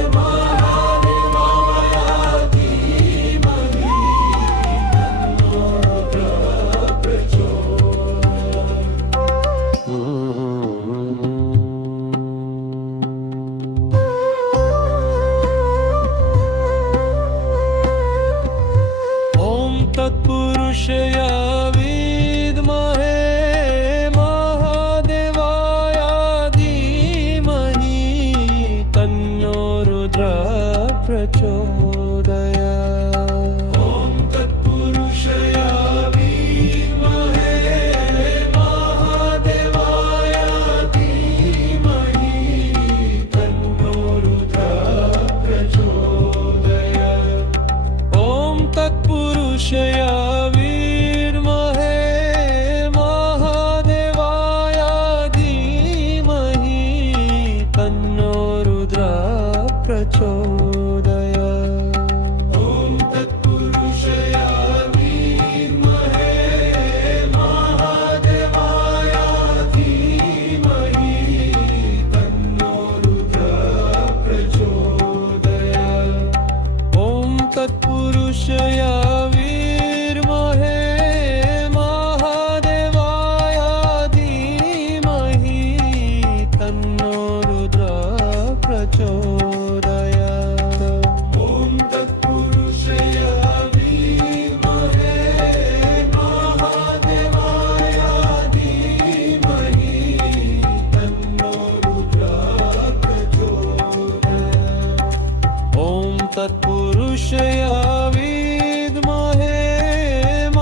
महादेवाय धीमहि तन्नो रुद्रः प्रचोदयात्। ॐ तत्पुरुषया विद्महे महादेवाय धीमहि तन्नो रुद्रः प्रचोदयात्। ॐ तत्पुरुषया विद्महे महादेवाय धीमहि तन्नो रुद्रः प्रचोदयात्। ॐ तत्पुरुषया विद्महे महादेवाय धीमहि तन्नो रुद्रः प्रचोदयात्। ॐ तत्पुरुषया विद्महे महादेवाय धीमहि तन्नो रुद्रः प्रचोदयात्। ॐ तत्पुरुषया विद्महे प्रचोदयात् ॐ तत्पुरुषाय विद्महे महादेवाय धीमहि तन्नो रुद्रः प्रचोदयात् ॐ तत्पुरुषाय विद्महे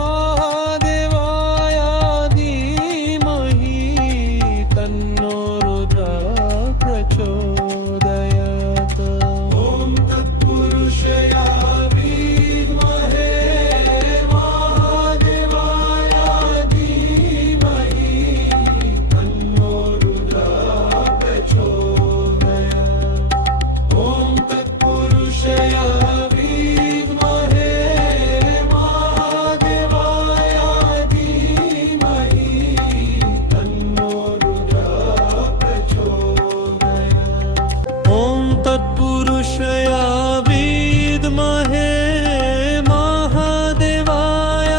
महादेवाय धीमहि तन्नो रुद्रः प्रचोदयात् ॐ तत्पुरुषाय विद्महे महादेवाय धीमहि तन्नो रुद्रः प्रचोदयात् ॐ तत्पुरुषाय विद्महे महादेवाय धीमहि तन्नो रुद्रः प्रचोदयात् ॐ तत्पुरुषाय विद्महे महादेवाय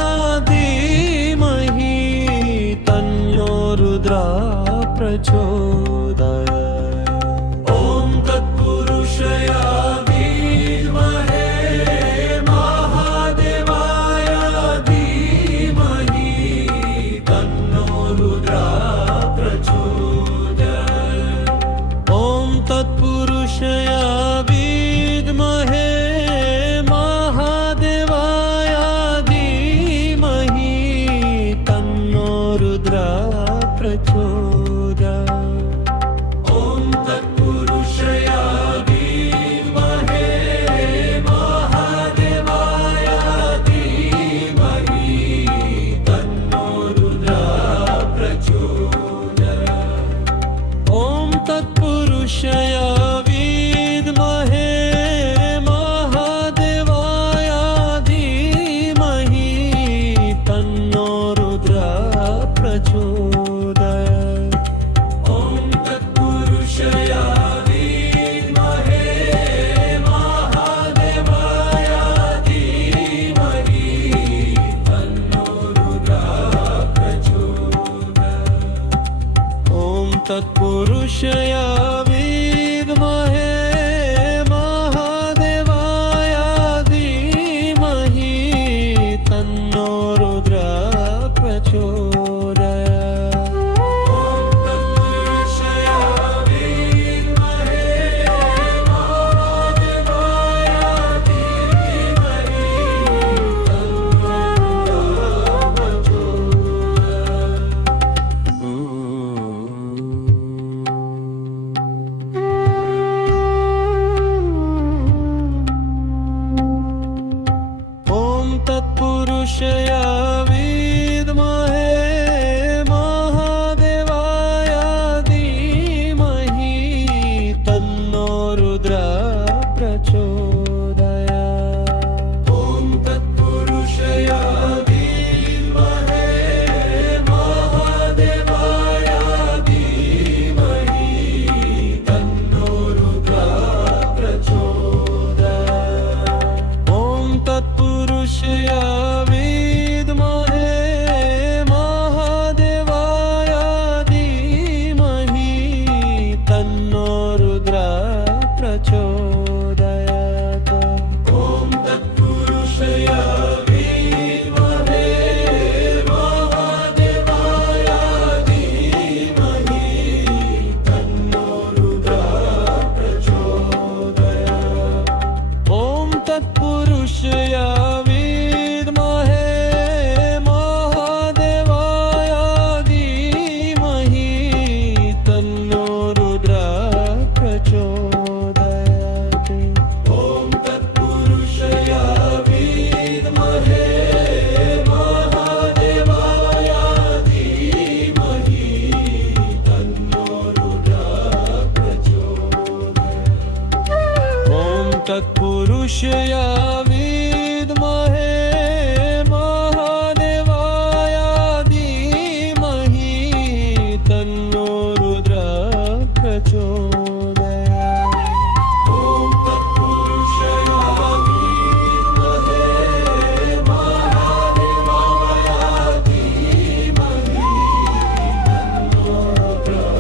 धीमहि तन्नो रुद्रः प्रचोदयात् ॐ तत्पुरुषाय विद्महे महादेवाय धीमहि तन्नो रुद्रः प्रचोदयात् ॐ तत्पुरुषाय विद्महे महादेवाय धीमहि तन्नो रुद्रः प्रचोदयात् ॐ तत्पुरुषाय विद्महे महादेवाय धीमहि तन्नो रुद्रः प्रचोदयात् ॐ तत्पुरुषाय विद्महे महादेवाय धीमहि तन्नो रुद्रः प्रचोदयात् ॐ तत्पुरुषाय विद्महे महादेवाय धीमहि तन्नो रुद्रः प्रचोदयात् ॐ तत्पुरुषाय विद्महे महादेवाय धीमहि तन्नो रुद्रः प्रचोदयात् ॐ तत्पुरुषाय विद्महे महादेवाय धीमहि तन्नो रुद्रः प्रचोदयात् ॐ तत्पुरुषाय विद्महे महादेवाय धीमहि तन्नो रुद्रः प्रचोदयात् ॐ तत्पुरुषाय विद्महे महादेवाय धीमहि तन्नो रुद्रः प्रचोदयात् ॐ तत्पुरुषाय विद्महे महादेवाय धीमहि तन्नो रुद्रः प्रचोदयात् ॐ तत्पुरुषाय विद्महे महादेवाय धीमहि तन्नो रुद्रः प्रचोदयात् ॐ तत्पुरुषाय विद्महे महादेवाय धीमहि तन्नो रुद्रः प्रचोदयात् ॐ तत्पुरुषाय विद्महे महादेवाय धीमहि तन्नो रुद्रः प्रचोदयात् ॐ तत्पुरुषाय विद्महे महादेवाय धीमहि तन्नो रुद्रः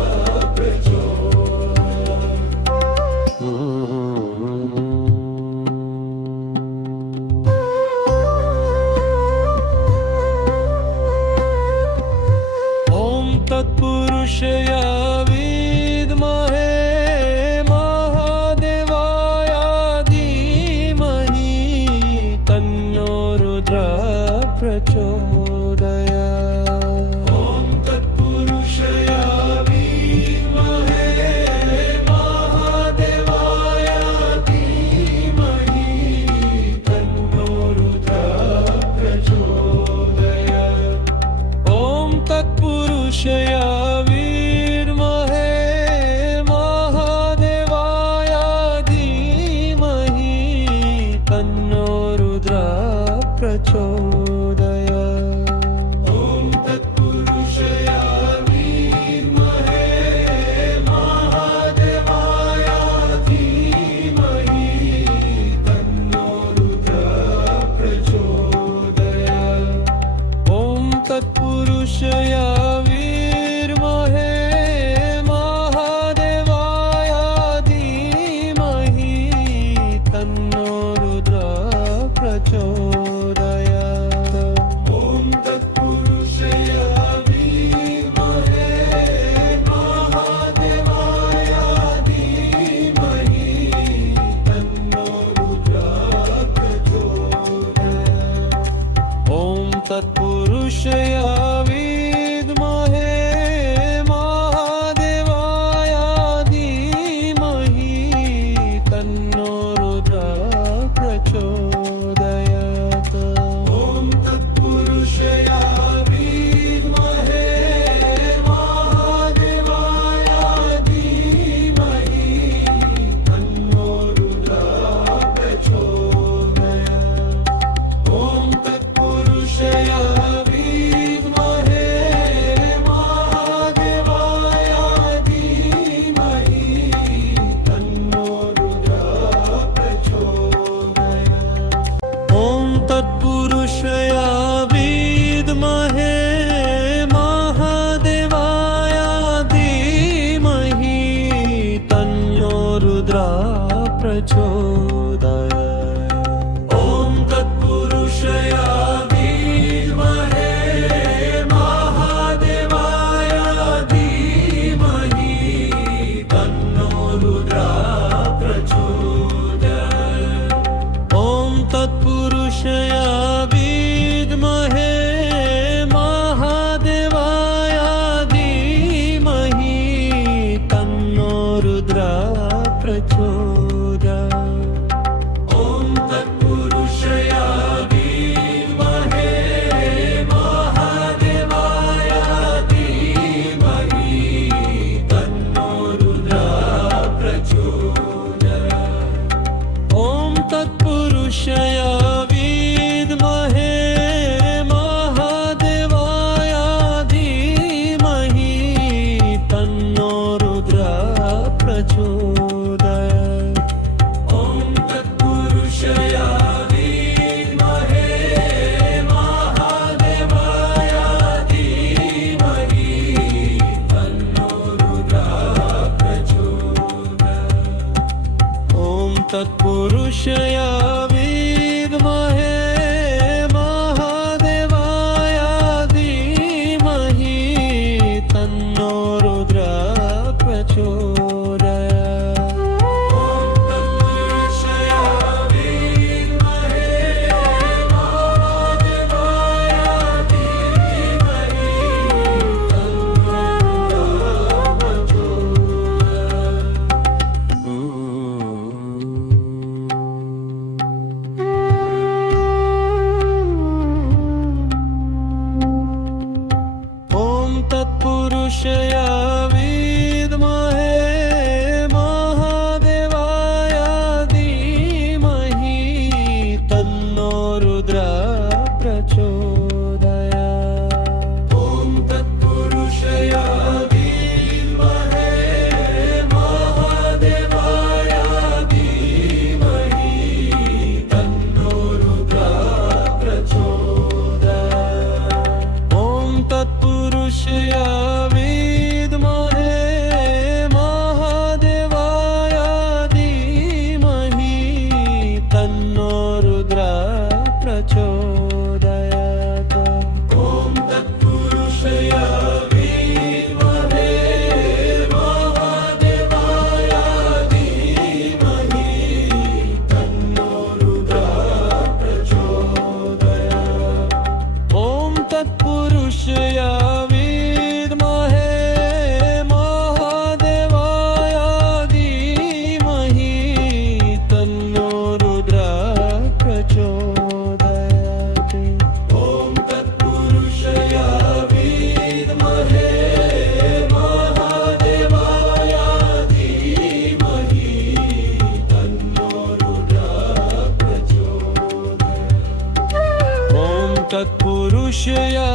प्रचोदयात् रुद्रा प्रचोदयात् ॐ तत्पुरुषया विद्महे महादेवाय धीमहि तन्नो रुद्रा प्रचोदयात् ॐ तत्पुरुषया विद्महे महादेवाय धीमहि तन्नो रुद्रा प्रचोदयात् ॐ तत्पुरुषया विद्महे महादेवाय धीमहि तन्नो रुद्रा प्रचोदयात् ॐ तत्पुरुषया विद्महे महादेवाय धीमहि तन्नो रुद्रा प्रचोदयात् ॐ तत्पुरुषया विद्महे महादेवाय धीमहि तन्नो रुद्रा प्रचोदयात् ॐ तत्पुरुषया विद्महे महादेवाय धीमहि तन्नो रुद्रा प्रचोदयात् तत्पुरुषया विद्महे महादेवाय धीमहि तन्नो ॐ तत्पुरुषया विद्महे महादेवाय धीमहि तन्नो रुद्रा प्रचोदयात् ॐ तत्पुरुषया विद्महे महादेवाय धीमहि तन्नो रुद्रा प्रचोदयात् ॐ तत्पुरुषया विद्महे महादेवाय धीमहि तन्नो रुद्रा प्रचोदयात् ॐ तत्पुरुषया विद्महे महादेवाय धीमहि तन्नो रुद्रा प्रचोदयात् ॐ तत्पुरुषया विद्महे महादेवाय धीमहि तन्नो रुद्रा प्रचोदयात् ॐ तत्पुरुषया विद्महे महादेवाय धीमहि तन्नो रुद्रा प्रचोदयात् ॐ तत्पुरुषया